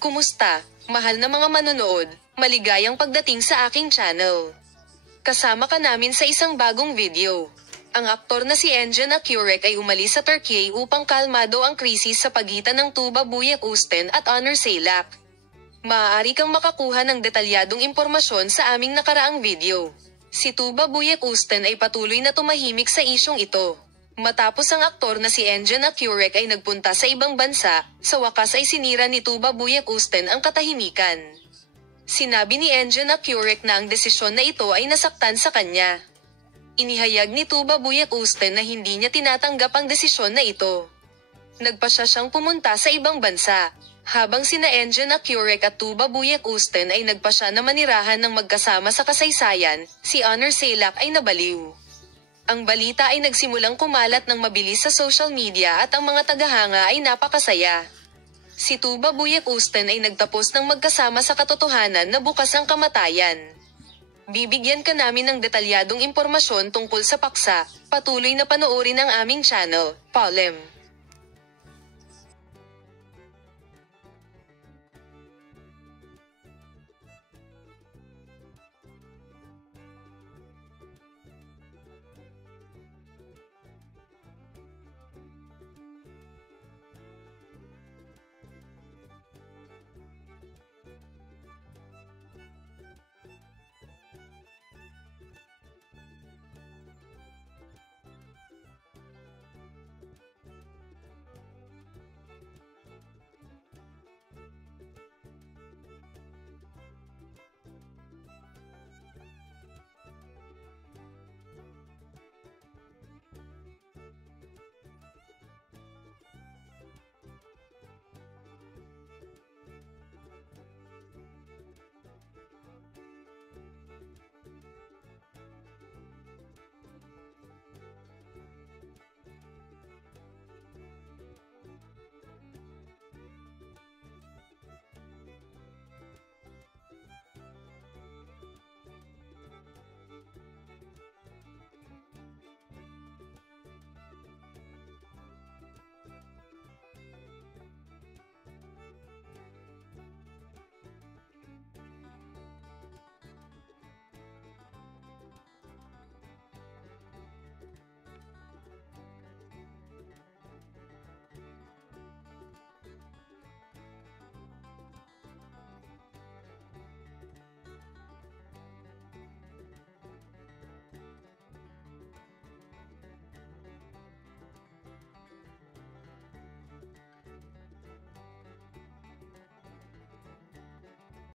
Kumusta, mahal na mga manonood, maligayang pagdating sa aking channel. Kasama ka namin sa isang bagong video. Ang aktor na si Engin Akyurek ay umalis sa Turkey upang kalmado ang krisis sa pagitan ng Tuba Büyüküstün at Onur Sailak. Maaari kang makakuha ng detalyadong impormasyon sa aming nakaraang video. Si Tuba Büyüküstün ay patuloy na tumahimik sa isyong ito. Matapos ang aktor na si Engin Akyurek ay nagpunta sa ibang bansa, sa wakas ay sinira ni Tuba Büyüküstün ang katahimikan. Sinabi ni Engin Akyurek na ang desisyon na ito ay nasaktan sa kanya. Inihayag ni Tuba Büyüküstün na hindi niya tinatanggap ang desisyon na ito. Nagpasya siyang pumunta sa ibang bansa, habang sina Engin Akyurek at Tuba Büyüküstün ay nagpasya na manirahan ng magkasama sa kasaysayan, si Onur Sailak ay nabaliw. Ang balita ay nagsimulang kumalat ng mabilis sa social media at ang mga tagahanga ay napakasaya. Si Tuba Büyüküstün ay nagtapos ng magkasama sa katotohanan na bukas ang kamatayan. Bibigyan ka namin ng detalyadong impormasyon tungkol sa paksa, patuloy na panoorin ang aming channel, Polem.